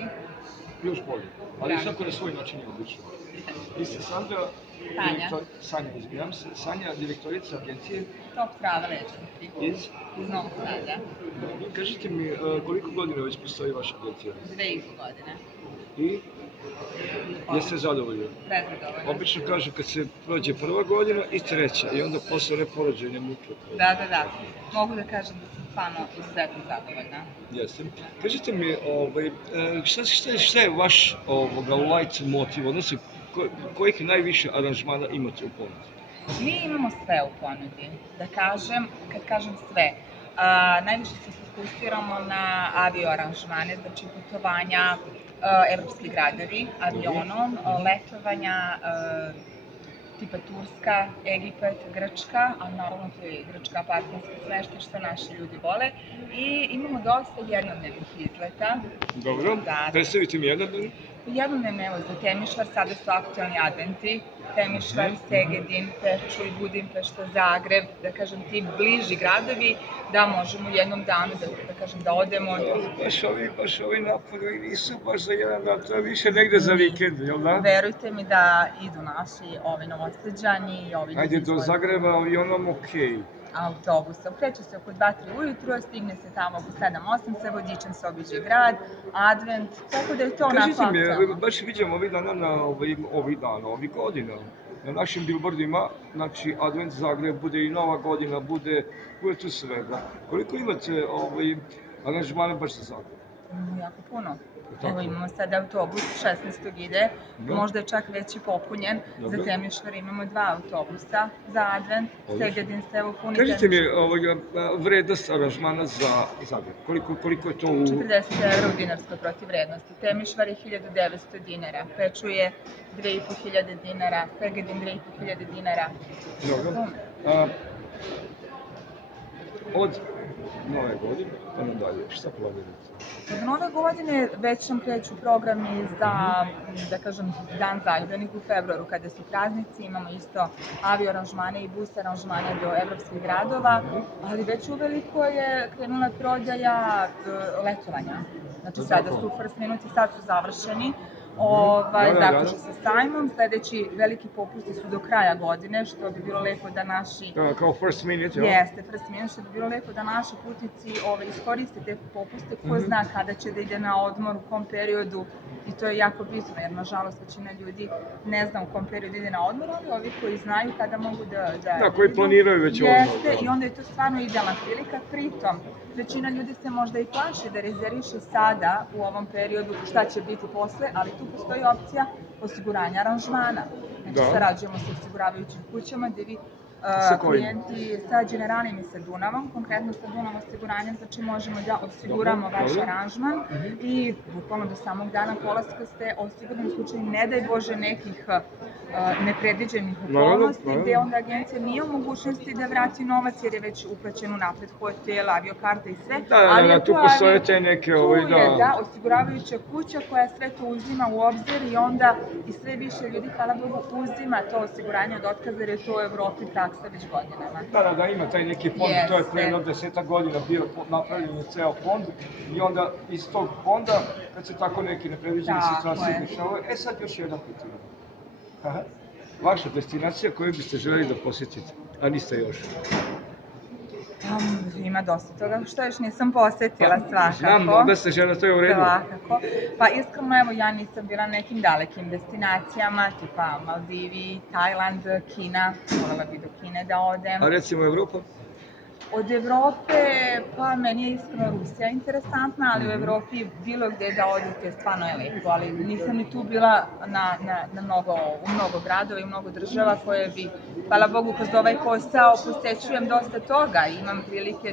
gradovi. Još bolje, ali svako na svoj način je obično. Vi ste Sandra, Sanja, izvinjam se, Sanja, direktorica agencije Top Travel Agency iz Novog Sada. Kažite mi, koliko godina već postoji vaša agencija? 2,5 godine. I? Jeste zadovoljni? Prezadovoljni. Obično kažu kad se prođe prva godina i treća i onda posle neporođene muke. Da. Mogu da kažem da sam stvarno izuzetno zadovoljna. Jeste. Kažite mi, šta je vaš light motiv, odnosno kojih najviše aranžmana imate u ponudi? Mi imamo sve u ponudi, da kažem, kad kažem sve. Najviše se fokusiramo na avio aranžmane, znači putovanja, evropski gradovi, avionom, letovanja, tipa Turska, Egipat, Grčka, a naravno to je Grčka partnerska smeštaj što naši ljudi vole. I imamo dosta jednodnevnih izleta. Dobro, predstavite mi jednodnevni. Jednodnevno, evo, za Temišvar sada su aktualni adventi. Temišvar, Segedin, Pečuj, Budimpešta, Zagreb, da kažem ti bliži gradovi, da možemo u jednom danu, da kažem, da odemo. Baš ovi napori nisu baš za jedan dan, to je više negde za vikend, jel da? Verujte mi da idu naši novosađani i ovi ljudi. Ajde, do Zagreba avionom okej. Autobusa. Kreće se oko 2-3 ujutru, stigne se tamo oko 7-8, sa vodičem se obiđe grad, advent, tako da je to onako aktualno. Kažite mi, baš vidim ovih dana, ovih godina, na našim billboardima, znači advent Zagreb, bude i Nova godina, bude tu svega. Koliko imate aranžmana baš za Zagreb? Imamo jako puno. Evo imamo sad autobus, 16. ide, možda je čak već i popunjen. Za Temišvar imamo 2 autobusa za advent, Segedin se evo puni. Kažite mi vrednost aranžmana za Zagreb, koliko je to u... 40 € u dinarskoj protivvrednosti, Temišvar je 1900 dinara, Pečuj je 2500 dinara, Segedin 2500 dinara. Dobro. Od Nove godine, pa nadalje, šta planirate? Od Nove godine već nam kreću programi za, da kažem, Dan zaljubljenih u februaru, kada su praznici, imamo isto avio aranžmane i bus aranžmane do evropskih gradova, ali već uveliko je krenula prodaja letovanja. Znači sada su first minuti, sad su završeni. Započe sa sajmom, sledeći veliki popusti su do kraja godine, što bi bilo lepo da naši... Kao first minute, jel? Jeste, first minute, što bi bilo lepo da naši putnici iskoriste te popuste, ko zna kada će da ide na odmor, u kom periodu, i to je jako bitno, jer nažalost većina ljudi ne zna u kom periodu ide na odmor, ali ovi koji znaju kada mogu da... Da, koji planiraju već odmor. Jeste, i onda je to stvarno idealna prilika, pritom većina ljudi se možda i plaši da rezerviše sada u ovom periodu šta će biti posle, ali tu postoji opcija osiguranja aranžmana. Znači, sarađujemo sa osiguravajućim kućama gde vi klijenti sa Generalim i sa Dunavom, konkretno sa Dunav osiguranjem, znači možemo da osiguramo vaš aranžman i bukvalno do samog dana polaska ste osigurani u slučaju, ne daj Bože, nekih nepredviđenih okolnosti, gde onda agencija nije u mogućnosti da vrati novac jer je već uplaćen unapred hotel, aviokarta i sve. Da, tu postoje te neke... Tu je, osiguravajuća kuća koja sve to uzima u obzir i onda i sve više ljudi, hvala Bogu, uzima to osiguranje od otkaza jer je to u Evropi praksa već godinama. Da, ima taj neki fond, to je pre 10 godina bio napravljen ceo fond i onda iz tog fonda, kad se tako neki nepredviđeni situacije dešavaju, sad još jedan pitanje. Vaša destinacija koju biste željeli da posjetite, a niste još? Ima dosta toga što još nisam posetila, svakako. Znam da ste žena, to je u redu. Svakako. Pa iskreno, evo, ja nisam bila na nekim dalekim destinacijama, tipa Maldivi, Tajland, Kina. Volela bi do Kine da odem. A recimo Evropa? Od Evrope, pa meni je iskreno Rusija interesantna, ali u Evropi bilo gde da odete stvarno je lepo, ali nisam ni tu bila u mnogo gradova i mnogo država koje bi, hvala Bogu, kroz ovaj posao posećujem dosta toga i imam prilike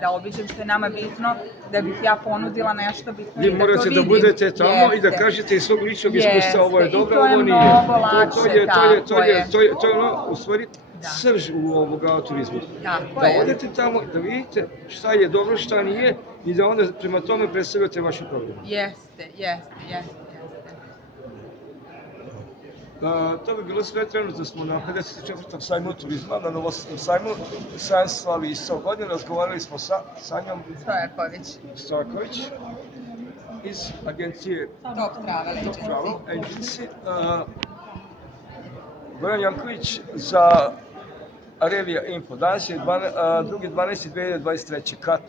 da obiđem što je nama bitno, da bih ja ponudila nešto bitno i da to vidim. Vi morate da budete tamo i da kažete iz svog ličnog iskustva ovo je dobro, ovo nije. I to je mnogo lakše, tako je. To je ono, u stvari, srž u ovoga turizmu. Da odete tamo, da vidite šta je dobro, šta nije i da onda prema tome predstavljate vaše probleme. Jeste. To bi bilo sve, trenutno smo na 54. sajmu turizma, na Novosadskom sajmu. Sajam slavi isto godine, razgovarali smo sa Sanjom Stojaković. iz agencije Top Travel Top Agency. Travel Agency. Goran Janković za Arevija Info. Danas je 2.12.2023. Kad?